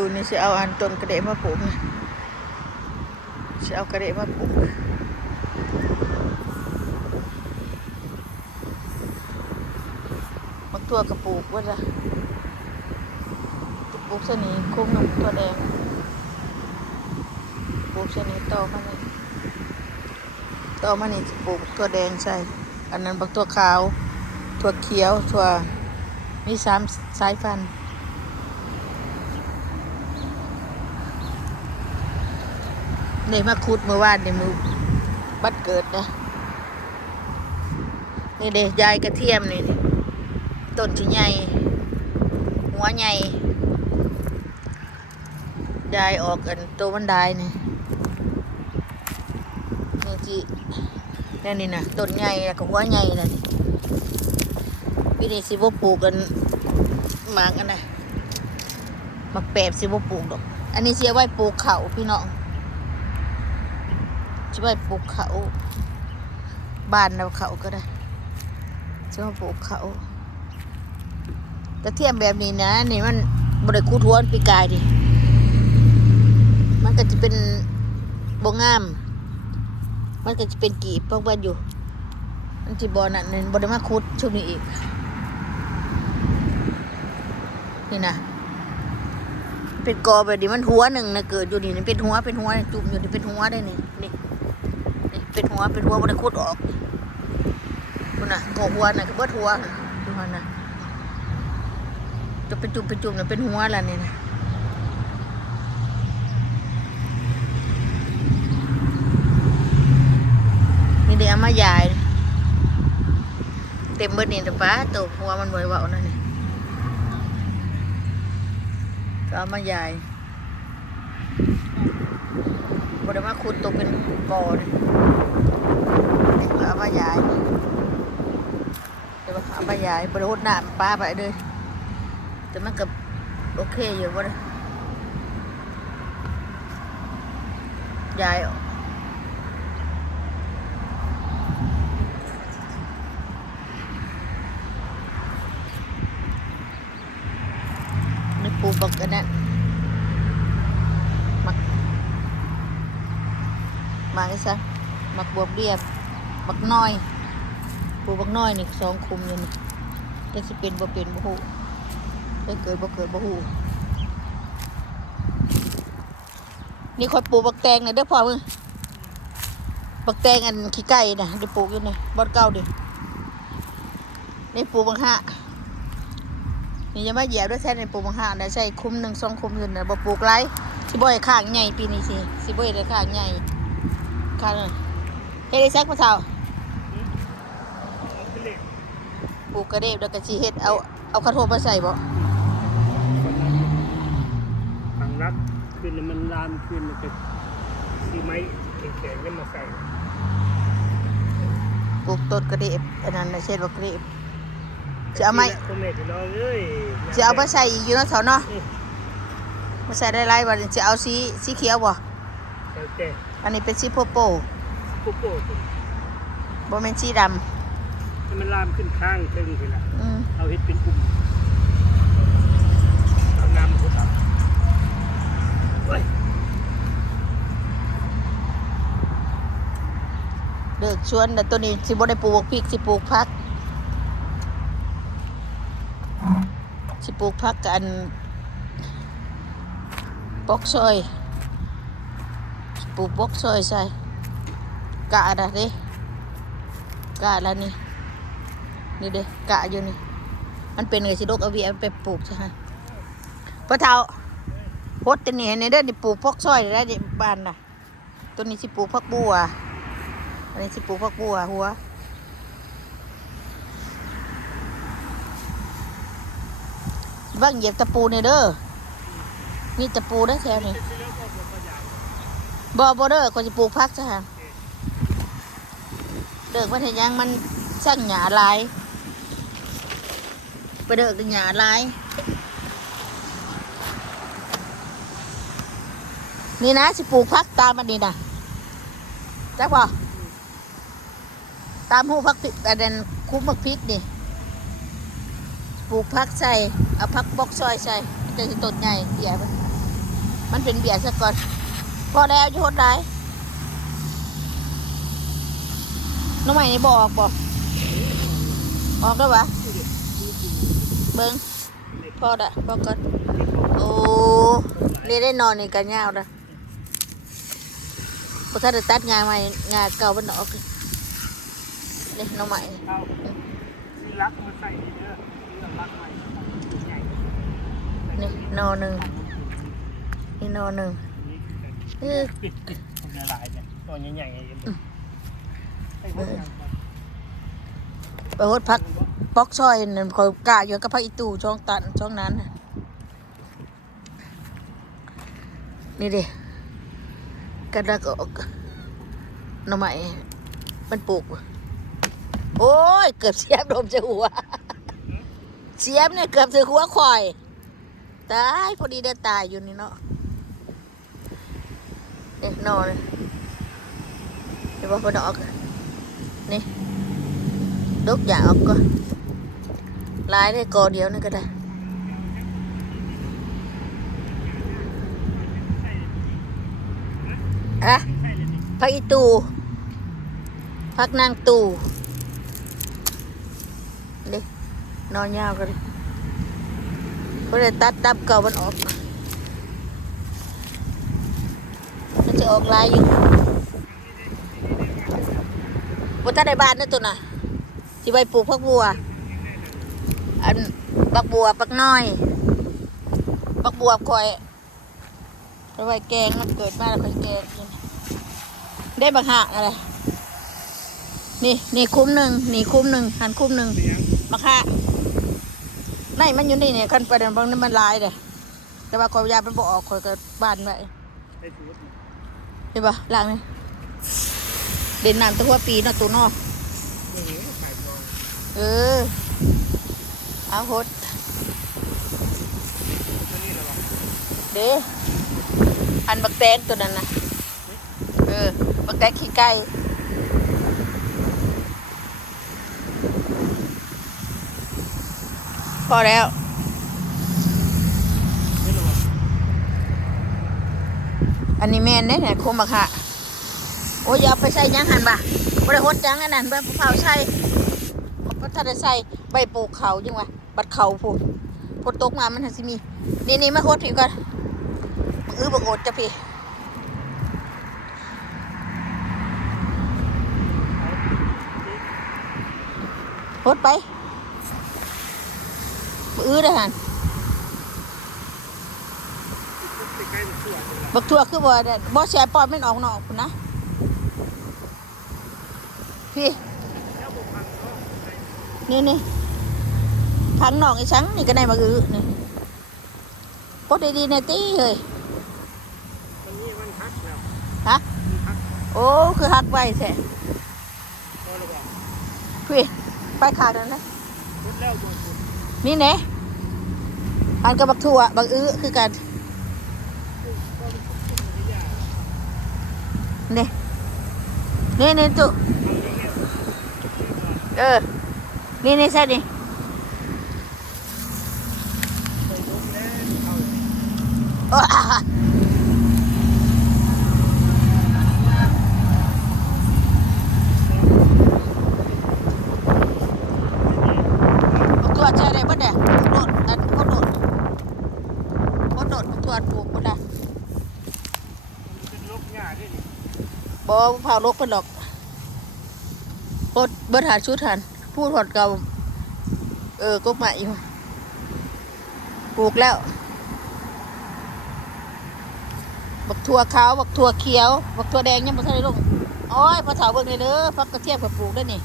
ตูนี่จะเอาอันต้นกระเดะมาปลูกนะจะเอากระเดะมาปลูกมักตัวกระปลูกว่าจะปลูกชนิดคุ้มน้ำตัวแดงปลูกชนิดต่อมานี่จะปลูกตัวแดงใส่อันนั้นบักตัวขาวถั่วเขียวถั่วมี3 สายพันธุ์เนี่ยมาคุดเมื่อวานเนี่ยมือบัดเกิดนะนี่เด็กยายกระเทียมนี่ต้นชิ้นใหญ่หัวใหญ่ยายออกกันตัวมันได้นี่นี่จีนี่นะต้นใหญ่กับหัวใหญ่นะพี่นี่สิบ่ปลูกกันหมากกันนะหมักแปบสิบ่ปลูกดอกอันนี้เสียไว้ปลูกเขาพี่น้องจะไปปลูกเขาบ้านเราเขาก็ได้จะมาปลูกเขากระเทียมแบบนี้นะนี่มันบริคูทวนปีกายดิมันก็จะเป็นบงงามมันก็จะเป็นกีบพวกมันอยู่มันจีบอนั่นบริมาคุดช่วงนี้อีกนี่นะเป็นกอแบบนี้มันหัวหนึ่งนะเกิดอยู่นี่นี่เป็นหัวจุ่มอยู่นี่เป็นหัวได้นี่เป็นหัวบริคุดออกคุณน่ะกอหัวน่ะคือเบิดหัวดูมันน่ะจะเป็นจุ่มน่ะเป็นหัวแล้วนี่นะนี่เดี๋ยวมาใหญ่เต็มเบิดนี่แต่ป้าตัวหัวมันบ่อยเบานั่นนี่ก็มาใหญ่บริมาคุดตัวเป็นกอเลยเอามาใหญ่เดี๋ยวเอามาใหญ่บริหดน้ำปลาไปเลยแต่มันกับโอเคอยู่บ่ได้ใหญ่นี่ปลูกบักกันนะมาไอ้ซะมักบวบเรียบมักน้อยปลูกบักน้อยนี่2 คุมอยู่นี่จะสิเป็นบ่ฮู้ได้เกิดบ่ฮู้นี่คอยปลูกบักแตงน่ะเด้อพ่อมึงบักแตงอันขี้ไก่น่ะได้ปลูกอยู่นี่บ่อนเก่าดินี่ปลูกบักฮะนี่จะมาเหยียบด้วยแท้ในปลูกบักฮะน่ะใช่คุม1 2 คุมอยู่น่ะบ่ปลูกหลายสิบ่ให้ข้างใหญ่ปีนี้สิบ่ให้ได้ข้างใหญ่ข้างเฮ็ดได้ซักบ่เฒ่าปลูกกระเดบแล้วก็สิเฮ็ดเอาข้าวโพดมาใส่บ่ทางรัดขึ้นมันลามขึ้นมันก็สีไม้แข็งๆนี่มาใส่ปลูกต้นกระเดบอันนั้นน่ะเช่นว่ากระเดบสิเอาไม้สิเอามาใส่อยู่เนาะเฒ่าเนาะมาใส่ได้หลายบ่สิเอาสีเขียวบ่อันนี้เป็นสีโปโป้บ่แม่นสีดำมันลามขึ้นข้างตึงไปละเอาเห็ดเป็นกลุ่มเอาน้ำพุทธเลิกชวนแต่ตัวนี้สิบ่ได้ปลูกพริกสิปลูกผักกันปอกซอยปลูกปอกซอยใส่กะอะไรเด้กะแล้วนี่เด้กะอยู่นี่มันเป็นไงสิดกเอาเวียไปปลูกใช่ไหมพ่อเฒ่าโพดตัวนี้ในเด้อนี่ปลูกปอกซอยได้ในบ้านน่ะตัวนี้สิปลูกผักบัวอันนี้สิปลูกผักบัวหัวบ้างเหยียบตะปูเนี่ยเด้อนี่ตะปูได้แถวนี้บ่เด้อก็จะปลูกผักใช่ไหมเด็กมันเห็นยังมันสร้างหญ้าลายไปเด็กหญ้าลายนี่นะสิปลูกผักตามมันนี่นะจักบ่ตามหูผักผิดแต่เด่นคุ้มผักพริกนี่ปลูกผักใส่เอาผักบกซอยใส่จะต้นใหญ่ใหญ่ไป มันเป็นเบียร์ซะก่อนพอแล้วจะหดได้น้องใหม่นี่บอกออกได้ปะเบิ้งพอได้พอก่อนโอ้เรียได้นอนนี่กันยาวนะพอถ้าได้ตัดงานใหม่งานเก่ามันออกนี่น้องใหม่ เอานี่รักมาใส่เด้อนี่รักใหม่ใหญ่ นี่นอหนึ่งนี่นอหนึ่ง ปิดผมละลายเนี่ยตัวใหญ่ๆเลยไอ้พวกนี้ ไปหดพักปอกซอยนั่นคอยกะอยู่กับพักอีตู่ช่องตันช่องนั้นน่ะนี่ดิกระดักออกหน่อไม้มันปลูกโอ้ยเกือบเสียบโดมจะหัวเสียบเนี่ยเกือบจะหัวควายตายพอดีได้ตายอยู่นี่เนาะนี่นอนเดี๋ยวพอดอกนี่ดกอย่างออกก็ลายได้กอเดียวนี่ก็ได้อะพักอีตูพักนางตูนี่นอนยาวกันก็เลยตัดดับเก่ามันออกมันจะออกลายอยู่บนท่าในบ้านนั่นตัวน่ะที่ใบปลูกพักบัวอันบักบัวปักน้อยบักบัวคอยเอาไว้แกงมันเกิดมาแล้วค่อยแกงกินได้บักหะอะไรนี่คุ้มหนึ่งนี่คุ้มหนึ่งหันคุ้มหนึ่งบักหะในมันอยู่นี่เนี่ยคันไปเดินบางนั้นมันลายเลยแต่ว่าคอยยามันบอกออกคอยกับบ้านไว้เห็นปะหลังนี่เด่นน้ำตัวปีนอตัวนอกเอาหดเด้อันบักแตงตัวนั้นนะบักแตงขี้ไก่พอแล้วอันนี้แม่นเนี่ยคมบักหะโอ้ยอย่าไปใส่ยังหันบ่บ่ได้หดยังอันนั้นแบบเผาใส่บ่ทันได้ใส่ใบปลูกเขาจังวะบัดเขาพูดฝนตกมามันสิมีนี่มาหดพี่ก่อนบักโอดจ้ะพี่หดไปได้หันบักทั่วคือบ่แช่ปอดมันออกนอกพุ่นนะพี่นี่พังนอกไอ้ช้างนี่ก็ได้มานี่ปดดีๆในตีเลยฮะโอ้คือหักไว้แท้พี่ไปขาดแล้วนะนี่เน่พันกับบักทั่วบักคือกันนี่จุนี่ใช่ดิตัวใช่เลยป่ะเนี่ยโดดอันโดดตัวปลูกป่ะเนี่ยบ่เผาลกเป็นหรอกปดเบิดหาชุดหันพูดหอดเก่าก็ใหม่อยู่ปลูกแล้วบักถั่วขาวบักถั่วเขียวบักถั่วแดงยังไม่ทันได้ลงโอ้ยพอเถาเบิ่งเลยเด้อพักกระเทียมกับปลูกได้นี่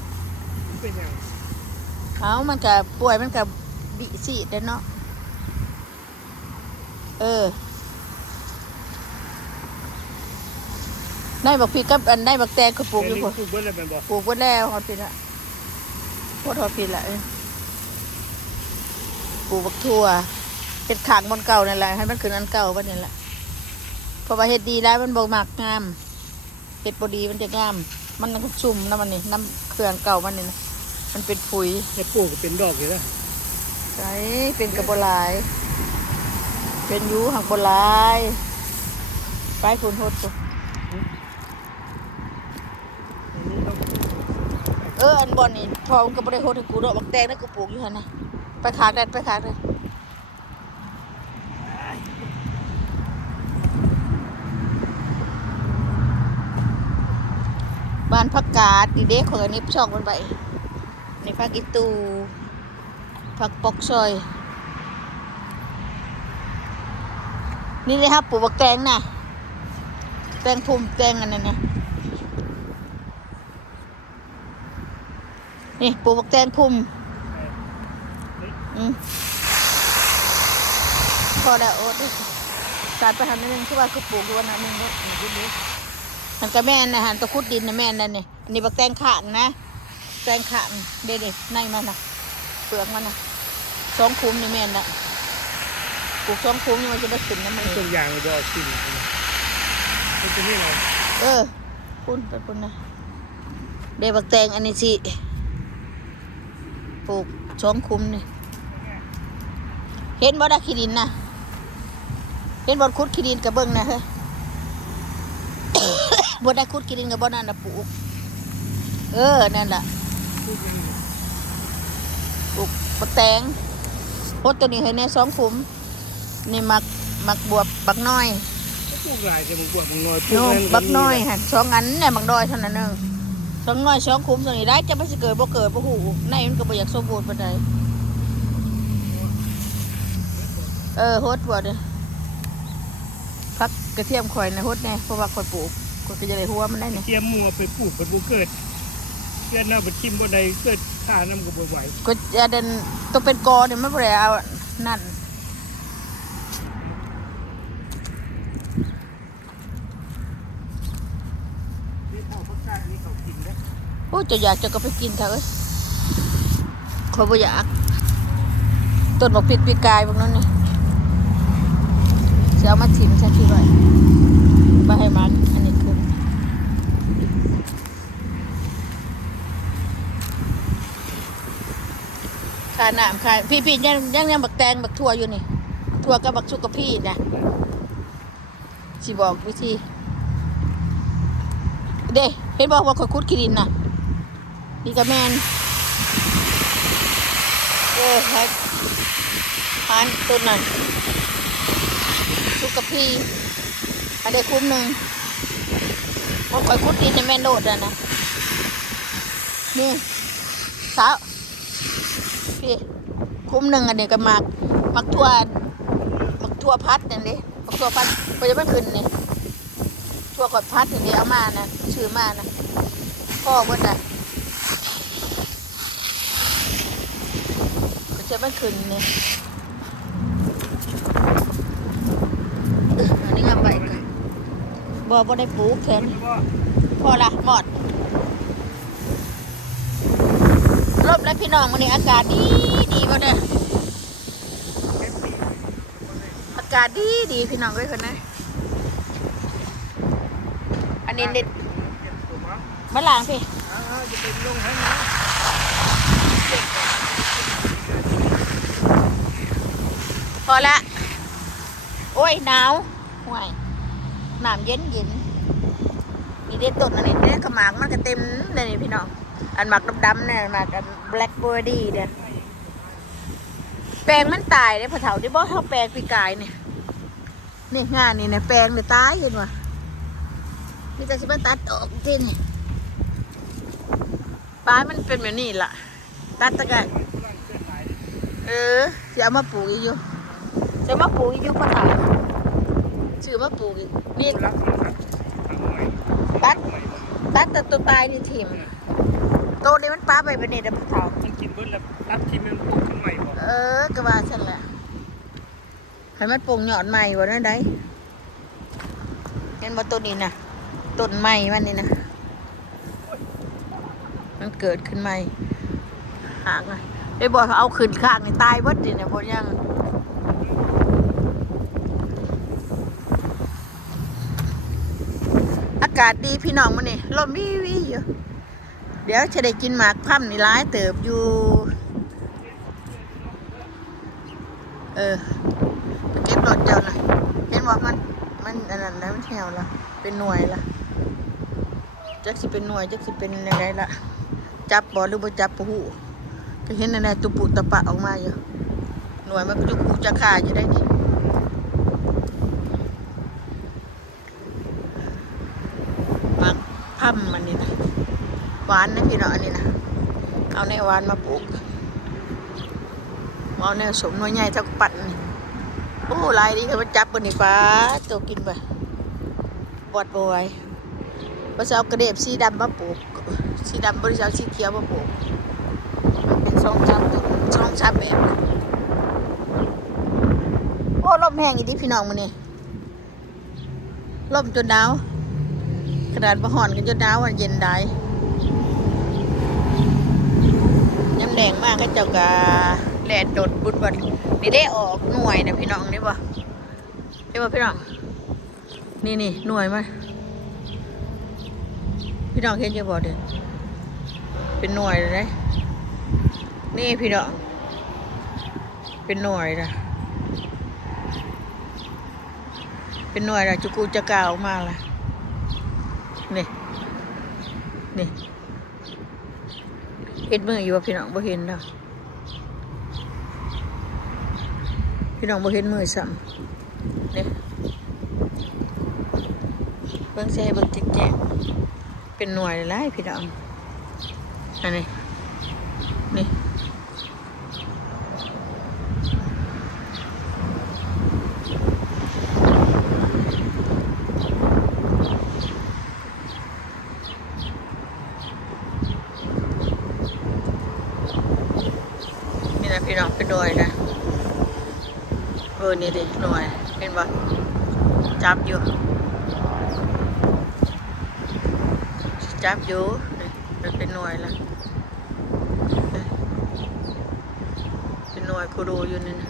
เขามันกับป่วยมันกับบิสิได้เนาะได้บักพริกกับอันได้บักแตงก็ปลูกอยู่พอปลูกหมดแล้วฮอดปีละพอฮอดปีละปลูกบักถั่วเป็นขางบนเก่านั่นแหละให้มันขึ้นอันเก่าบ้านนี่แหละเพราะว่าเฮ็ดดีแล้วมันบ่มักงามเฮ็ดบ่ดีมันจะงามมันก็ชุ่มน้ำมันนี่น้ำเครื่องเก่ามันนี่นะมันเป็นปุ๋ยจะปลูกเป็นดอกอยู่แล้วใช่เป็นกระบอกลายเป็นยูหักบอลาย ไปฝุ่นโหดตัว อันนี้ต้อง อันบอลนี่พอมันก็บ่ได้โหดให้กูดอกบักแตงนั่นกูปลูกอยู่หั่นนะไปขากได้ไปขากได้บ้านผักกาดดีเด้ของอันนี้ช่องมันไปในผักอีตูผักปอกซอยนี่เลยครับปลูกบักแตงน่ะแตงพุ่มแตงอันนั้นนะนี่ปลูกบักแตงพุ่มพอแล้วโอ๊ตสารไปทำนิดนึงคือว่าคือปลูกด้วยนะนึงก็หันกระแม่นนะหันตะคุดดินนะแม่นนั่นนี่อันนี้บักแตงข่างนะแตงข่างเด็ดๆในมันนะเปลือกมันนะ2 คุ้มนี่แม่นนะปลูก2 คุ้มนี่มันจะได้ขึ้นนะมัน ตัวอย่างมันจะออกกินมันจะนี่ไง พุ่นไปพุ่นนะเด็ดบักแตงอันนี้สิปลูก2 คุ้มนี่เห็นบ่ได้ขี้ดินนะเห็นบ่คุดขี้ดินกับเบิ้งนะเฮ้ย บ่ได้คุดขี้ดินกับบ่นั่นนะปลูกนั่นแหละปลูกบักแตงโคตรตัวนี้ให้ใน2 คุ้มนี่มักบวบบักน้อย ปลูกหลายจะมึงบวกมึงน้อย โน้บักน้อยหัน2 อันเนี่ยบักดอยเท่านั้นเอง2 น้อย2 คุ้มตัวนี้ได้จะไม่สิเกิดบ่เกิดบ่หูในมันก็บ่อยากสมบูรณ์ปานใดโฮดบ่เด้อพักกระเทียมข่อยนะโฮดแน่เพราะว่าข่อยปลูกข่อยก็จะได้หัวมันได้เนี่ย เทียมมัวไปปลูกผลบุเกิดเพื่อนหน้าไปชิมบ่ได้เกิดข้าน้ำก็บ่ไหว ก็จะเดินตัวเป็นกอเนี่ยไม่ได้เอานั่นโอ้จะอยากจะก็ไปกินเถอะเอ้ยข่อยบ่อยากต้นบอกผิดปีกายพวกนั้นนี่จะเอามาถิ่มใช่ที่ไรไปให้มันอันนี้คือขาหนามขาพี่ยังบักแตงบักทั่วอยู่นี่ทั่วกับบักชุกกับพี่นะสิบอกวิธีเด้เห็นบอกว่าข่อยคุดขี้ดินนะนี่ก็แมนให้ทานต้นนั้นชุกกับพี่อันเดียคุ้มหนึ่งว่าข่อยคุดดินในแม่นโดดนะนี่สาวพี่คุ้มหนึ่งอันนี้ก็มักทั่วพัดนี่ดิมักทั่วพัดไปจะไม่ขึ้นนี่ทั่วขอดพัดนี่เอามานะชื่อมานะพ่อเพิ่นน่ะก็จะไม่ขึ้นนี่อันนี้เอาไปบ่ได้ปลูกแค่นี้พอละหมดลมแล้วพี่น้องวันนี้อากาศดีบ่เด้ออากาศดีพี่น้องเลยคนนะอันนี้เด็ดมาล้างพี่จะเป็นลงให้นะ พอละโอ้ยหนาวห่วยน้ำเย็นมีเด็ดต้นอันนี้เนี่ยกระหมากมันก็เต็มเลยนี่พี่น้องอันหมากดำๆเนี่ยหมากอันแบล็คเบอร์ดี้เนี่ยแปลงมันตายเลยพอเถาที่บ่เท่าแปลงปีกายเนี่ยนี่งานนี่เนี่ยแปลงเนี่ยตายเห็นวะนี่จะสิมาตัดออกจริงปลายมันเป็นแบบนี้ล่ะตัดตะไคร้จะเอามาปลูกอีกอยู่จะมาปลูกอีกอยู่พอเถาชื่อมาปลูกอีกนี่ตัดแต่ตัวตายนี่ถิ่มโตนี่มันป้าไปเป็นเนี่ยเด้อพอเถามันกินเบิดแล้วตัดทิมมันปลูกขึ้นใหม่บ่ก็ว่าฉันแหละให้มันปลูกหยอดใหม่บ่นั่นได้เห็นบ่ต้นนี้นะต้นใหม่มันนี่นะมันเกิดขึ้นใหม่หากเลยได้บอกเอาขึ้นข้างนี่ตายเบิดนี่นะบ่ยังอากาศดีพี่น้องมันนี่ลมวิอยู่เดี๋ยวจะได้กินหมากพั่มนี่ร้ายเติบอยู่ไปเก็บรถเจ้าหน่อยเห็นบอกมัน มันอันนั้นแล้วมันเหี่ยวละเป็นหน่วยละจักสิเป็นหน่วยจักสิเป็นยังไงละจับบ่หรือบ่จับบ่ฮู้ก็เห็นอันนั้นตุปุตะปะออกมาอยู่หน่วยมันก็จุกจะขาอยู่ได้นี่มักพั่มมันนี่นะหวานนะพี่น้องอันนี้นะเอาแนวหวานมาปลูกเอาแนวสมหน่วยใหญ่เท่าปั่นนี่โอ้ลายนี้เขาจับบนนี่ฟ้าตัวกินไปบอดบอยภาษากระเดียบสีดำมาปลูกสีดำบริษัทสีเขียวมาปลูกมันเป็นช่องชาแบบ โอ้ลมแห้งอีดีพี่น้องมื้อนี้ลมจนหนาวกระดาษบ่ฮ้อนกันจนหนาววันเย็นได้ยามแดงมากก็เจ้าก็แล่นโดดบุญบัดนี่ได้ออกหน่วยนะพี่น้องนี่บ่พี่น้องนี่หน่วยมันพี่น้องเห็นอยู่บ่เด้อเป็นหน่วยเลยนี่พี่น้องเป็นหน่วยนะเป็นหน่วยละจุกูจะกล่าวออกมาละนี่เห็นมืออยู่ว่าพี่น้องบ่เห็นเนาะพี่น้องบ่เห็นมือซ้ำนี่เบิ่งใส่เบิ่งแจ้งเป็นหน่วยหลายพี่น้องอันนี้นี่พี่น้องเป็นหน่วยนะนี่ดิหน่วยเห็นบ่จับอยู่นี่เป็นหน่วยละเป็นหน่วยคูดูอยู่นี่นะ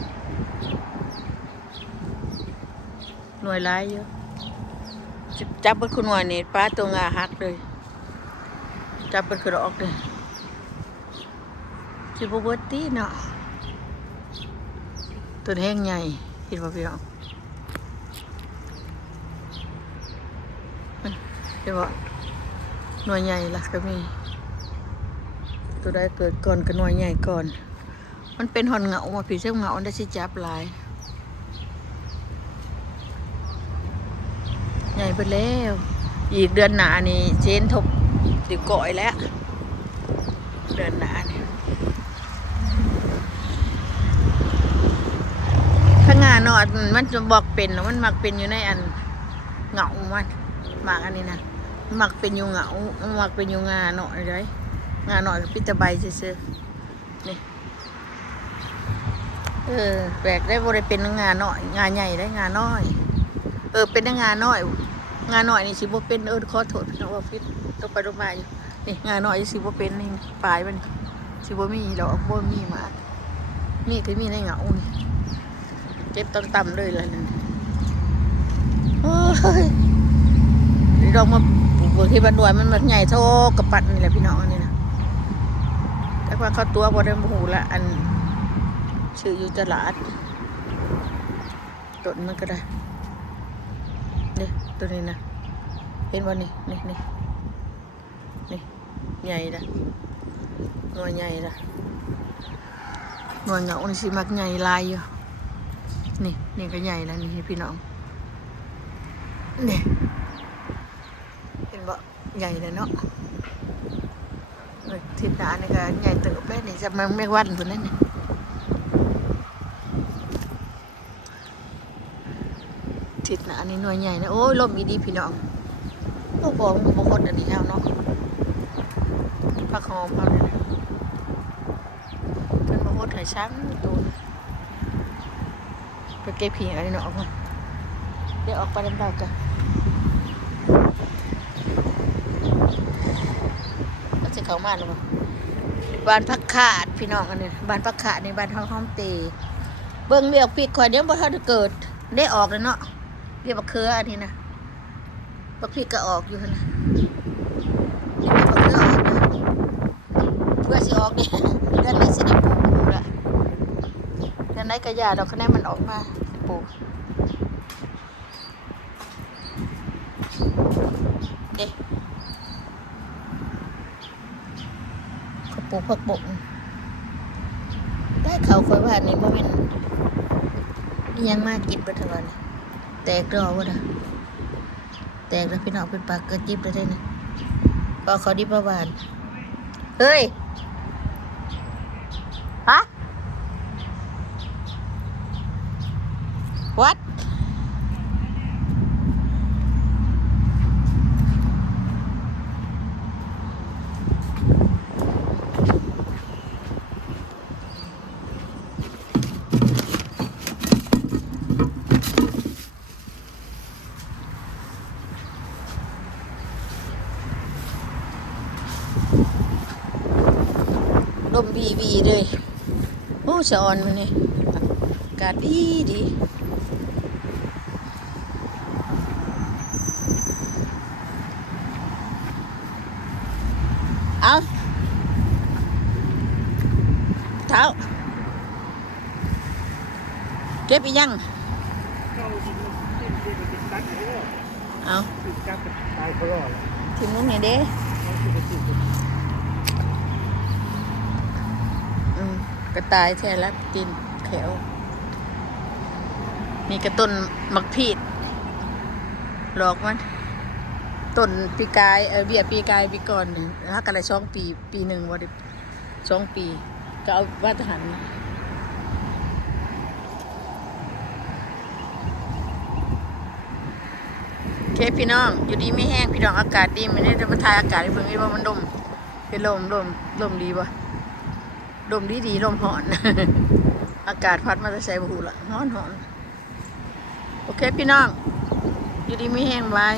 หน่วยร้ายเยอะจับเป็นคุณหน่วยนี่ป้าตัวงาหักเลยจับเป็นคือออกเลยสิบเบิร์ตี้เนาะตัวแห้งใหญ่เห็นป่ะพี่น้องเห็นป่ะหน่วยใหญ่ละก็มีตัวใดเกิดก่อนก็หน่วยใหญ่ก่อนมันเป็นหอนเหงามาผีเสื้อเหงาได้สิจับลายใหญ่ไปแล้วอีกเดือนหน้านี่เชนทบสิก่อยแล้วเดือนหน้านี่ถ้างานอดมันจะบอกเป็นมันมักเป็นอยู่ในอันเหงามันหมากอันนี้นะมักเป็นอยู่เหงามักเป็นอยู่งาหน่อยเลยงาหน่อยพิจใบซื่อๆนี่แปลกได้บ่ได้เป็นงาหน่อยงาใหญ่ได้งาน้อยเป็นงาน้อยงาหน่อยนี่สิบ่เป็นขอโทษนะว่าฟิตต้องไปต้องมาอยู่นี่งาหน่อยสิบ่เป็นนี่ปลายมันสิบ่มีดอกบ่มีหมากนี่ที่มีในเหงานี่เจ็บต่ำๆเลยล่ะนั่นโอ้ยดอกมาปลูกที่บ้านด้วยมันใหญ่เท่ากระปัดนี่แหละพี่น้องนี่นะแต่ว่าเขาตัวบ่ได้หูละอันซื้ออยู่ตลาดต้นมันก็ได้นี่ตัวนี้นะเห็นว่านี่ใหญ่ละหน่วยใหญ่ละหน่วยเหงานี่สิมักใหญ่ลายอยู่นี่ก็ใหญ่แล้วนี่พี่น้องนี่เห็นบ่ใหญ่เลยเนาะทิศหน้านี่ก็ใหญ่เติบเลยนี่จะมันไม่วันคนนั้นนี่ทิศหน้านี่หน่วยใหญ่นะโอ้ยลมอีดีพี่น้องโอ้บอกมันบ่คนอันนี้เอาเนาะผักหอมเอาเลยเพิ่นบ่ฮดให้ช้างตัวไปเก็บผีอะไรเนาะเดี๋ยวออกไปได้จ้ะก็จะเข้ามาหรือเปล่าบ้านพักขาดพี่น้องอันนี้บ้านพักขาดในบ้านห้องเตเบิ่งเรียกปีกข่อยเดี๋ยวบ่ทันเกิดได้ออกแล้วเนาะเรียกบักเขืออันนี้นะบักพริกก็ออกอยู่นะบักเขือออกเพื่อสิออกเนี่ยเดือนนี้สิได้ปลูกละเดือนไหนก็ยาดอกคะแนนมันออกมาปลูก ด้เขาปลูกผักบกได้เขาคอยว่านี่บ่แม่นอิหยังมากินเบิดทั้งวันแตกดอกบ่ล่ะแตกแล้วพี่น้องเป็นปากเกิดจิบเลยได้นี่ปอกเขาดิบประวานเฮ้ยฮะ What ลมบีบีเลยโอ้สะออนมันนี่อากาศดีดีเอาเท้าเก็บอีกยัง เข้าที่เป็นตัดเขา เอา ติดจับตายเขารอด ถึงนู้นไงเด้ เขาคือไปติด กระต่ายแท้แล้วตีนแขวมีกระต้นมักพีดหลอกมันต้นปีกายเบี้ยปีกายปีก่อนหนึ่งถ้ากันละปีหนึ่งวันดิ2 ปีก็เอาว่าทหารเคพี่น้องอยู่ดีไม่แห้งพี่น้องอากาศดีไม่ได้จะมาทายอากาศให้เพิ่งนี่ว่ามันดมเป็นลมดีป่ะลมดีลมหอน อากาศพัดมาจะใส่บูละหอนโอเคพี่น้องอยู่ดีไม่แห้งบาย